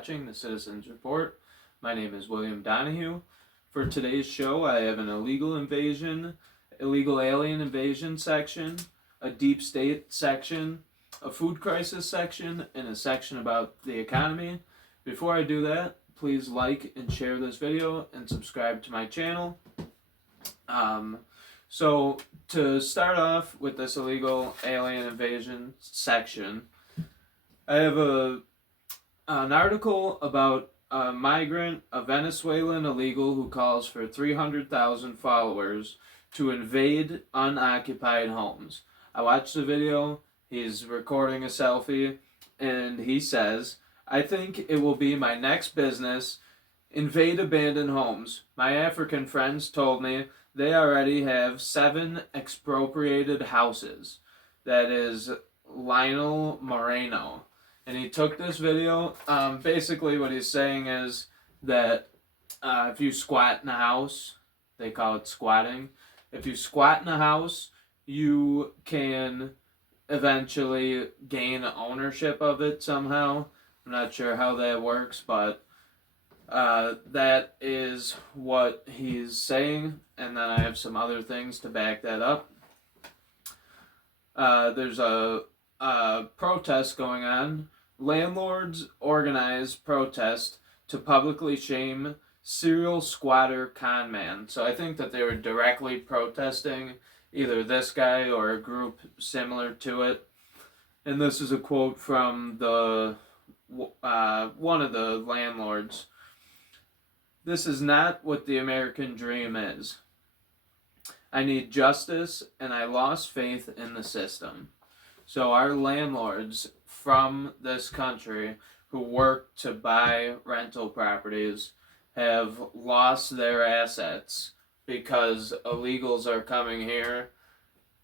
watching the Citizens Report. My name is William Donahue. For today's show, I have an illegal alien invasion section, a deep state section, a food crisis section, and a section about the economy. Before I do that, please like and share this video and subscribe to my channel. So to start off with this illegal alien invasion section, I have an article about a migrant, a Venezuelan illegal who calls for 300,000 followers to invade unoccupied homes. I watched the video, he's recording a selfie, and he says, "I think it will be my next business, invade abandoned homes. My African friends told me they already have 7 expropriated houses." That is Lionel Moreno. And he took this video. Basically what he's saying is that if you squat in a house, they call it squatting. If you squat in a house, you can eventually gain ownership of it somehow. I'm not sure how that works, but that is what he's saying. And then I have some other things to back that up. There's a protest going on. Landlords organize protest to publicly shame serial squatter con man. So I think that they were directly protesting either this guy or a group similar to it. And this is a quote from the one of the landlords. "This is not what the American dream is. I need justice, and I lost faith in the system." So our landlords from this country who work to buy rental properties have lost their assets because illegals are coming here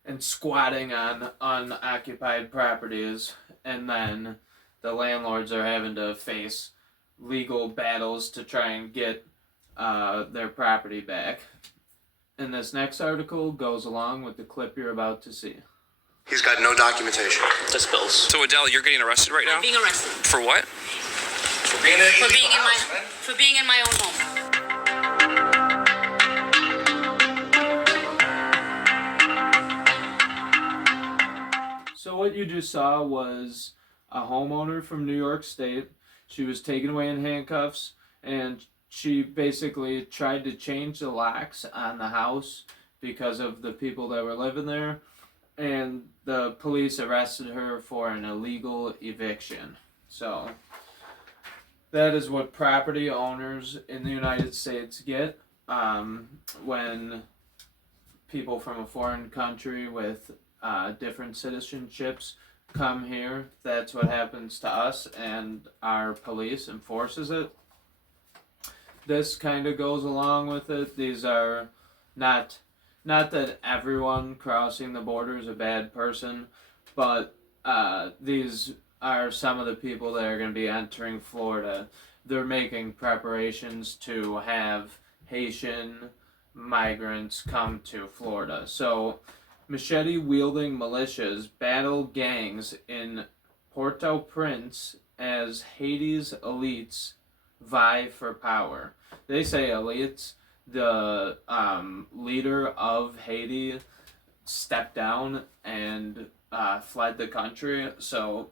and squatting on unoccupied properties, and then the landlords are having to face legal battles to try and get their property back. And this next article goes along with the clip you're about to see. He's got no documentation. Just bills. So Adele, you're getting arrested right now? I'm being arrested. For what? For being in my own home. So what you just saw was a homeowner from New York State. She was taken away in handcuffs, and she basically tried to change the locks on the house because of the people that were living there. And the police arrested her for an illegal eviction. So that is what property owners in the United States get when people from a foreign country with different citizenships come here. That's what happens to us, and our police enforces it. This kind of goes along with it. These are not that everyone crossing the border is a bad person, but these are some of the people that are going to be entering Florida. They're making preparations to have Haitian migrants come to Florida. So machete-wielding militias battle gangs in Port-au-Prince as Haiti's elites vie for power. They say elites. The leader of Haiti stepped down and fled the country, so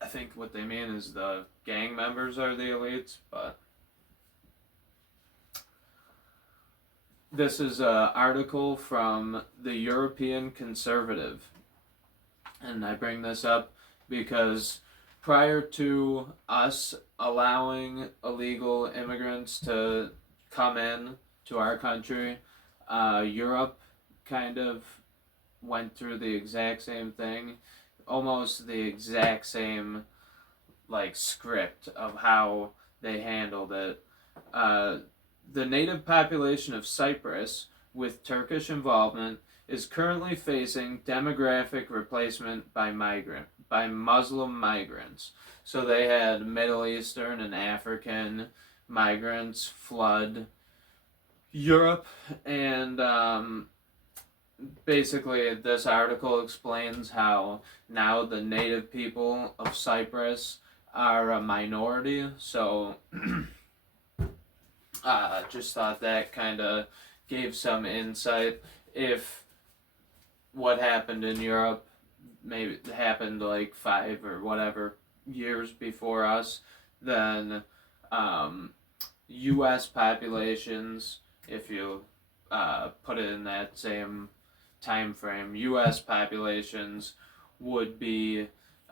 I think what they mean is the gang members are the elites, but this is an article from the European Conservative, and I bring this up because prior to us allowing illegal immigrants to come in to our country, Europe kind of went through the exact same thing, almost the exact same script of how they handled it. The native population of Cyprus, with Turkish involvement, is currently facing demographic replacement by Muslim migrants. So they had Middle Eastern and African migrants flood Europe, and basically this article explains how now the native people of Cyprus are a minority. So just thought that kind of gave some insight. If what happened in Europe maybe happened like 5 or whatever years before us, then U.S. populations, if you put it in that same time frame, U.S. populations would be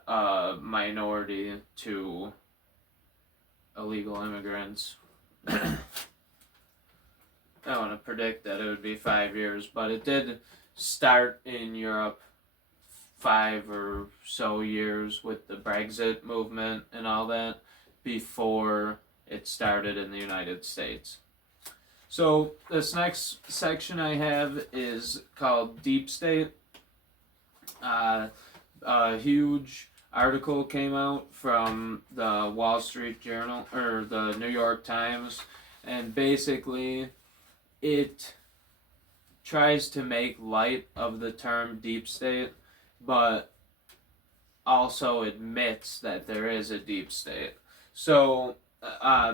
a minority to illegal immigrants. I don't want to predict that it would be 5 years, but it did start in Europe 5 or so years with the Brexit movement and all that before it started in the United States. So this next section I have is called Deep State. A huge article came out from the Wall Street Journal or the New York Times, and basically it tries to make light of the term deep state, but also admits that there is a deep state. So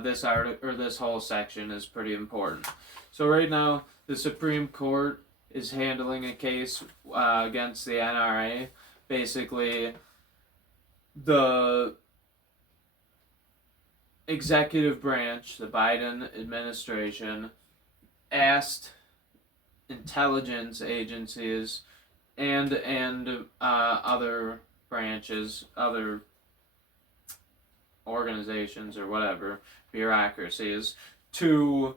this article or this whole section is pretty important. So right now, the Supreme Court is handling a case against the NRA. Basically, the executive branch, the Biden administration, asked intelligence agencies and other branches, other organizations or whatever, bureaucracies, to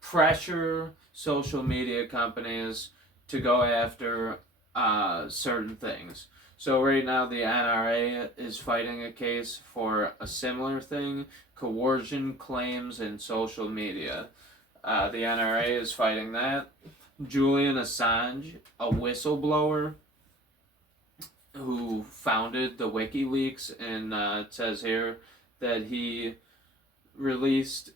pressure social media companies to go after certain things. So right now the NRA is fighting a case for a similar thing, coercion claims in social media. The NRA is fighting that. Julian Assange, a whistleblower who founded the WikiLeaks, and it says here that he released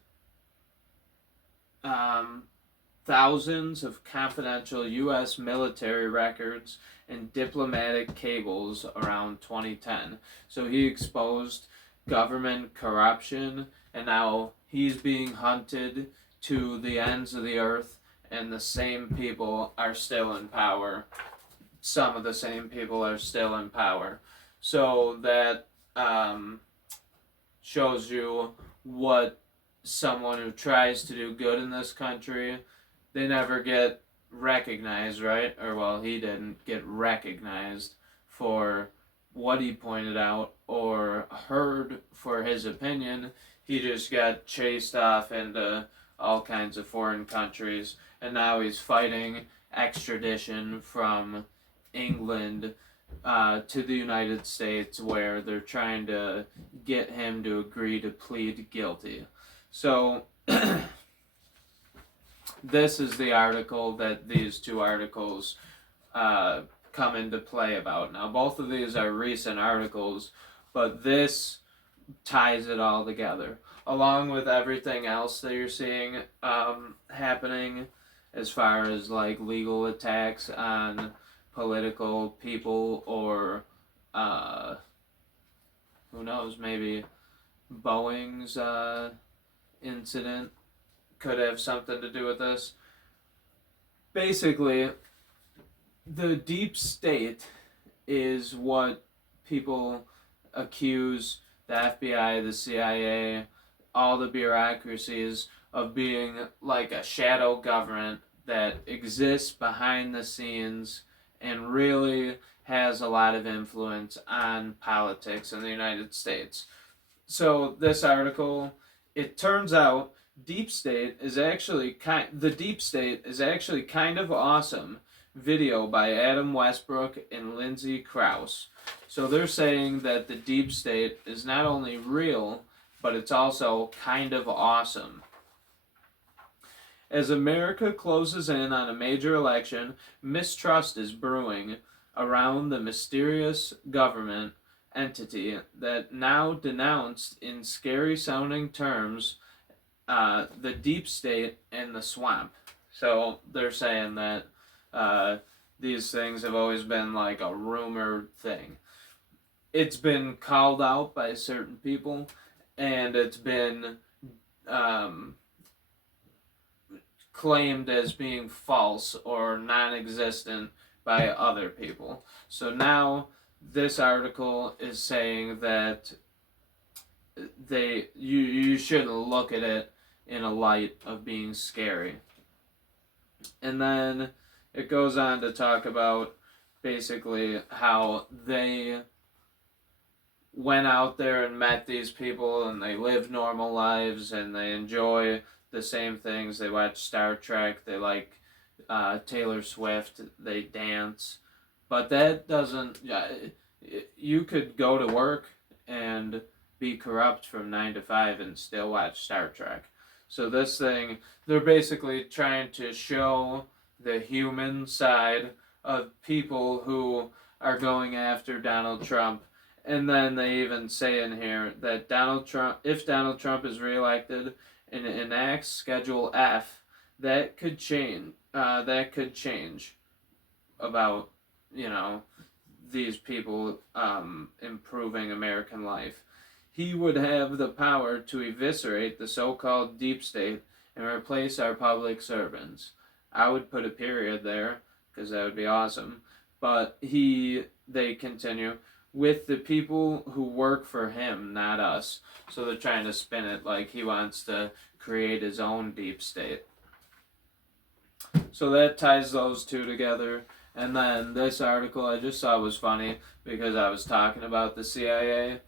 thousands of confidential U.S. military records and diplomatic cables around 2010. So he exposed government corruption, and now he's being hunted to the ends of the earth, and the same people are still in power. Some of the same people are still in power. So that shows you what someone who tries to do good in this country, they never get recognized, right? Or, well, he didn't get recognized for what he pointed out or heard for his opinion. He just got chased off into all kinds of foreign countries, and now he's fighting extradition from England to the United States, where they're trying to get him to agree to plead guilty. So this is the article that these two articles come into play about. Now, both of these are recent articles, but this ties it all together, along with everything else that you're seeing happening as far as like legal attacks on political people, or who knows, maybe Boeing's incident could have something to do with this. Basically, the deep state is what people accuse the FBI, the CIA, all the bureaucracies of being like a shadow government that exists behind the scenes and really has a lot of influence on politics in the United States. So this article, it turns out the deep state is actually kind of awesome video by Adam Westbrook and Lindsay Krause. So they're saying that the deep state is not only real, but it's also kind of awesome. As America closes in on a major election, mistrust is brewing around the mysterious government entity that now denounced in scary sounding terms the deep state and the swamp. So they're saying that these things have always been like a rumored thing. it's been called out by certain people, and it's been um, claimed as being false or non-existent by other people. So now this article is saying that you shouldn't look at it in a light of being scary. And then it goes on to talk about basically how they went out there and met these people and they live normal lives and they enjoy the same things. They watch Star Trek, they like Taylor Swift, they dance. But that doesn't. You could go to work and be corrupt from 9 to 5 and still watch Star Trek. So this thing, they're basically trying to show the human side of people who are going after Donald Trump. And then they even say in here that if Donald Trump is reelected and enacts Schedule F, that could change. That could change about, you know, these people improving American life. He would have the power to eviscerate the so-called deep state and replace our public servants. I would put a period there because that would be awesome. But they continue, with the people who work for him, not us. So they're trying to spin it like he wants to create his own deep state. So that ties those two together. And then this article I just saw was funny because I was talking about the CIA.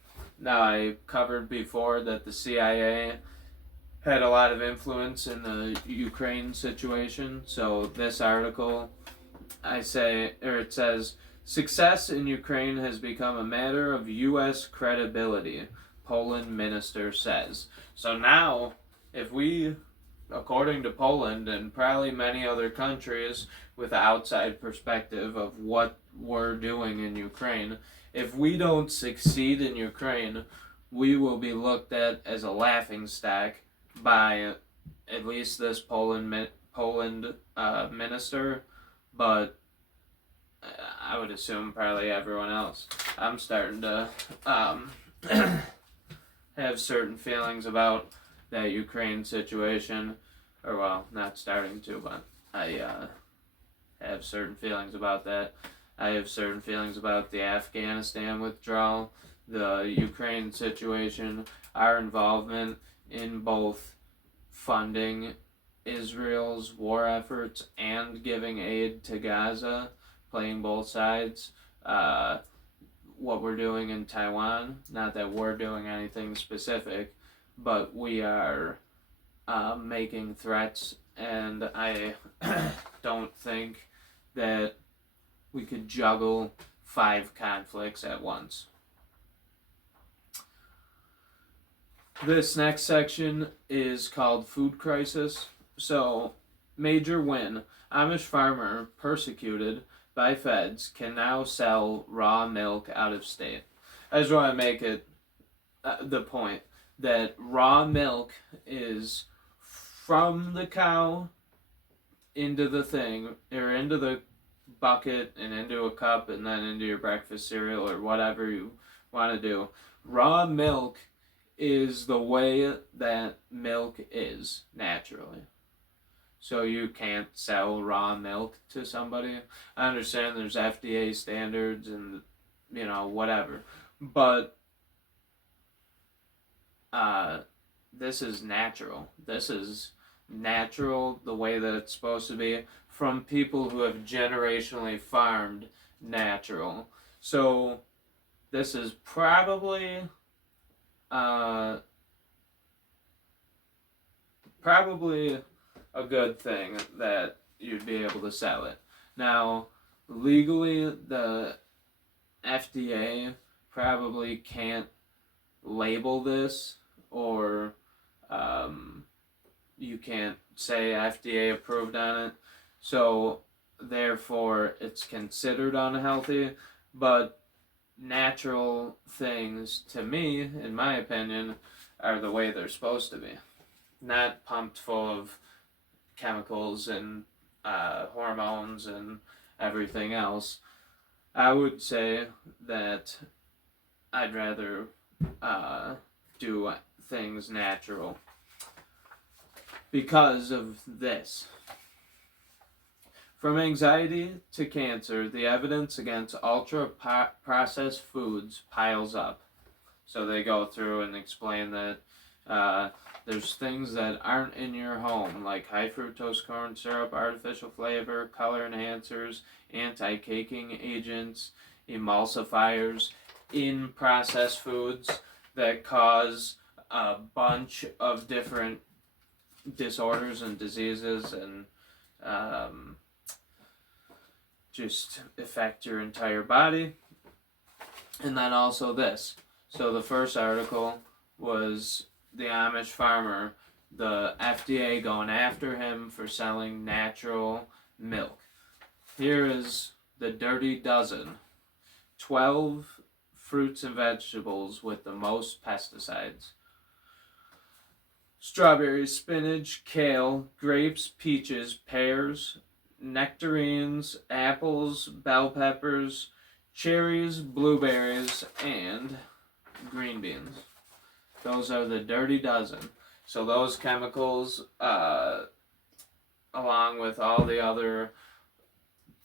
Now, I covered before that the CIA had a lot of influence in the Ukraine situation. So this article, it says, success in Ukraine has become a matter of U.S. credibility, Poland minister says. So now, if we, according to Poland and probably many other countries with an outside perspective of what we're doing in Ukraine, if we don't succeed in Ukraine, we will be looked at as a laughingstock by at least this Poland minister, but I would assume probably everyone else. I'm starting to have certain feelings about that Ukraine situation, or well, not starting to, but I have certain feelings about that. I have certain feelings about the Afghanistan withdrawal, the Ukraine situation, our involvement in both funding Israel's war efforts and giving aid to Gaza, playing both sides. What we're doing in Taiwan, not that we're doing anything specific, but we are making threats, and I don't think that we could juggle 5 conflicts at once. This next section is called Food Crisis. So, major win. Amish farmer persecuted by feds can now sell raw milk out of state. I just want to make it the point that raw milk is from the cow into the thing, or into the bucket and into a cup and then into your breakfast cereal or whatever you want to do. Raw milk is the way that milk is naturally. So you can't sell raw milk to somebody. I understand there's FDA standards and, you know, whatever. But this is natural. This is natural the way that it's supposed to be from people who have generationally farmed natural. So this is probably a good thing that you'd be able to sell it. Now, legally, the FDA probably can't label this, or you can't say FDA approved on it, so therefore it's considered unhealthy. But natural things, to me, in my opinion, are the way they're supposed to be, not pumped full of chemicals and hormones and everything else. I would say that I'd rather do things natural because of this. From anxiety to cancer, the evidence against ultra-processed foods piles up. So they go through and explain that there's things that aren't in your home, like high fructose corn syrup, artificial flavor, color enhancers, anti-caking agents, emulsifiers in processed foods that cause a bunch of different disorders and diseases and just affect your entire body. And then also this. So the first article was the Amish farmer, the FDA going after him for selling natural milk. Here is the dirty dozen. 12 fruits and vegetables with the most pesticides. Strawberries, spinach, kale, grapes, peaches, pears, nectarines, apples, bell peppers, cherries, blueberries, and green beans. Those are the dirty dozen. So those chemicals, along with all the other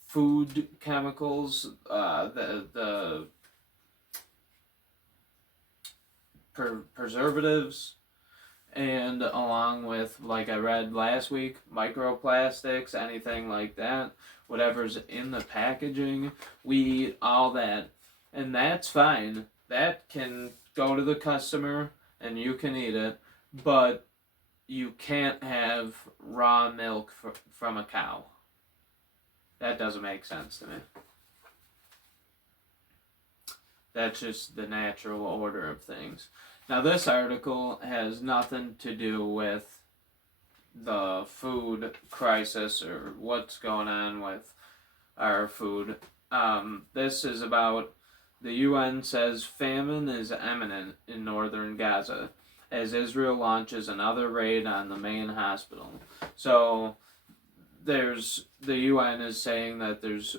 food chemicals, the preservatives, and along with, like I read last week, microplastics, anything like that, whatever's in the packaging, we eat all that. And that's fine. That can go to the customer and you can eat it, but you can't have raw milk from a cow. That doesn't make sense to me. That's just the natural order of things. Now, this article has nothing to do with the food crisis or what's going on with our food. This is about the UN says famine is imminent in northern Gaza as Israel launches another raid on the main hospital. So, the UN is saying that there's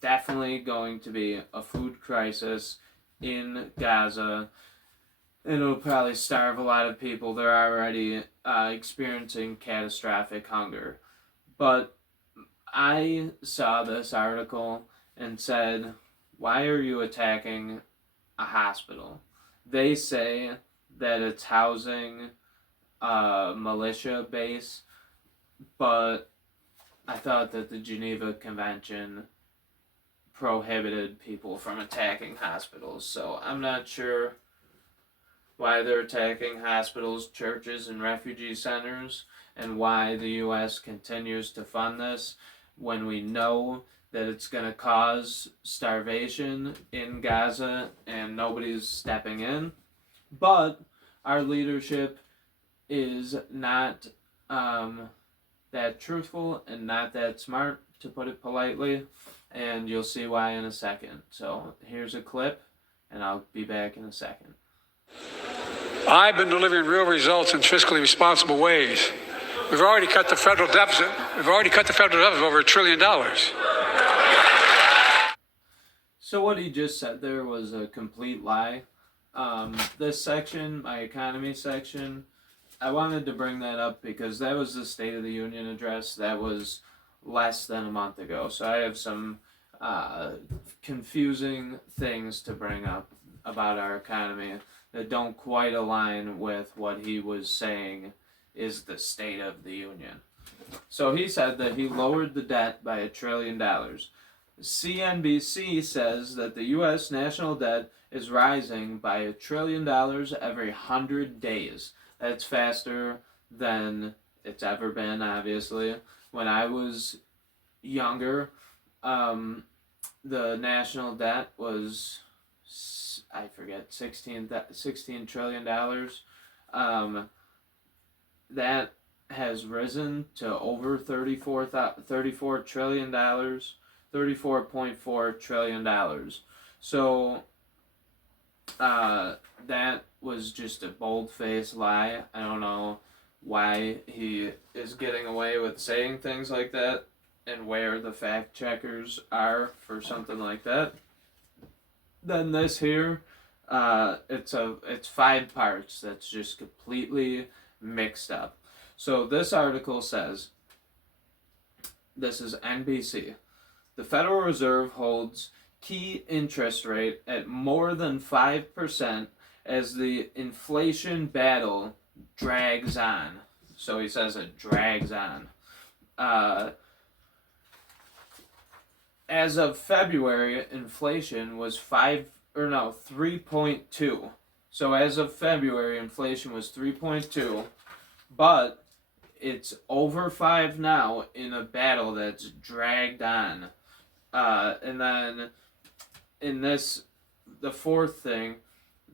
definitely going to be a food crisis in Gaza. It'll probably starve a lot of people. They're already experiencing catastrophic hunger. But I saw this article and said, why are you attacking a hospital? They say that it's housing a militia base, but I thought that the Geneva Convention prohibited people from attacking hospitals. So I'm not sure why they're attacking hospitals, churches, and refugee centers, and why the U.S. continues to fund this when we know that it's going to cause starvation in Gaza and nobody's stepping in. But our leadership is not that truthful and not that smart, to put it politely, and you'll see why in a second. So here's a clip, and I'll be back in a second. I've been delivering real results in fiscally responsible ways. We've already cut the federal deficit. Over $1 trillion. So what he just said there was a complete lie. This section, my economy section, I wanted to bring that up because that was the State of the Union address. That was less than a month ago. So I have some confusing things to bring up about our economy that don't quite align with what he was saying is the State of the Union. So he said that he lowered the debt by $1 trillion. CNBC says that the U.S. national debt is rising by $1 trillion every 100 days. That's faster than it's ever been, obviously. When I was younger, the national debt was, I forget, $16 trillion. That has risen to over $34 trillion, $34.4 trillion. So that was just a bold-faced lie. I don't know why he is getting away with saying things like that and where the fact checkers are for something like that. Then this here, It's 5 parts that's just completely mixed up. So this article says, this is NBC. The Federal Reserve holds key interest rate at more than 5% as the inflation battle drags on. So he says it drags on. As of February, inflation was 3.2. So as of February, inflation was 3.2, but it's over 5 now in a battle that's dragged on. And then in this, the fourth thing,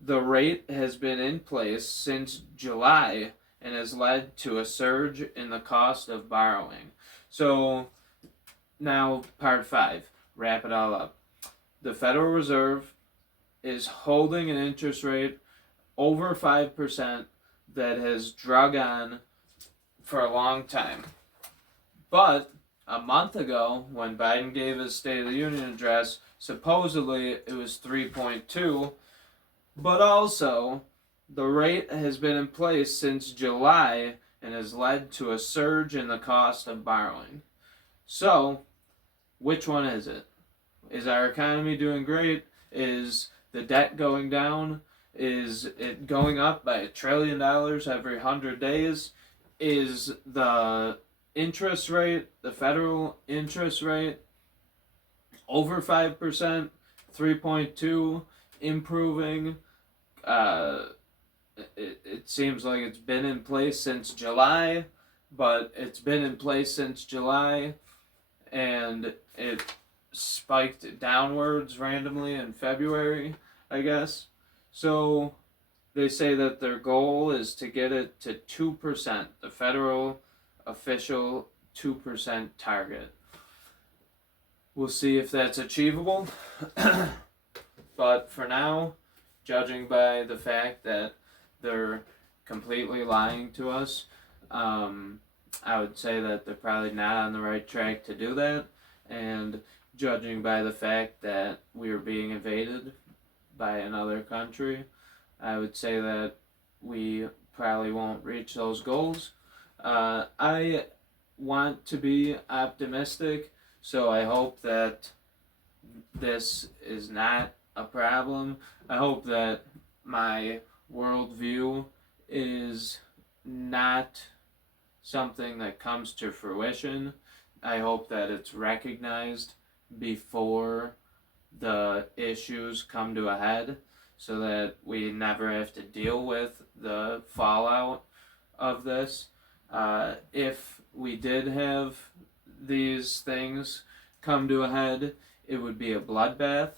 the rate has been in place since July and has led to a surge in the cost of borrowing. So now, part 5, wrap it all up. The Federal Reserve is holding an interest rate over 5% that has drug on for a long time. But a month ago, when Biden gave his State of the Union address, supposedly it was 3.2, but also the rate has been in place since July and has led to a surge in the cost of borrowing. So, which one is it? Is our economy doing great? Is the debt going down? Is it going up by $1 trillion every 100 days? Is the interest rate, the federal interest rate, over 5%, 3.2, improving? It seems like it's been in place since July, but it's been in place since July, and it spiked downwards randomly in February, I guess. So they say that their goal is to get it to 2%, the federal official 2% target. We'll see if that's achievable. But for now, judging by the fact that they're completely lying to us, I would say that they're probably not on the right track to do that. And judging by the fact that we are being invaded by another country, I would say that we probably won't reach those goals. I want to be optimistic, so I hope that this is not a problem. I hope that my worldview is not something that comes to fruition. I hope that it's recognized before the issues come to a head, so that we never have to deal with the fallout of this. If we did have these things come to a head, it would be a bloodbath,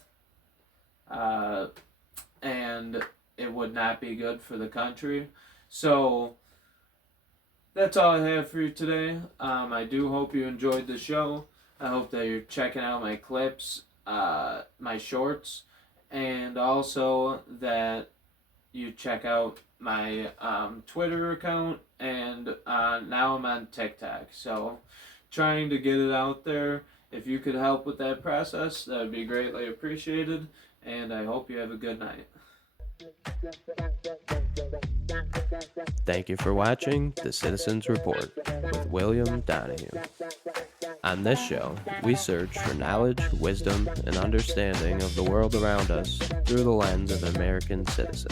and it would not be good for the country. So that's all I have for you today. I do hope you enjoyed the show. I hope that you're checking out my clips, my shorts, and also that you check out my Twitter account, and now I'm on TikTok. So trying to get it out there. If you could help with that process, that would be greatly appreciated, and I hope you have a good night. Thank you for watching The Citizens Report with William Donahue. On this show, we search for knowledge, wisdom, and understanding of the world around us through the lens of an American citizen.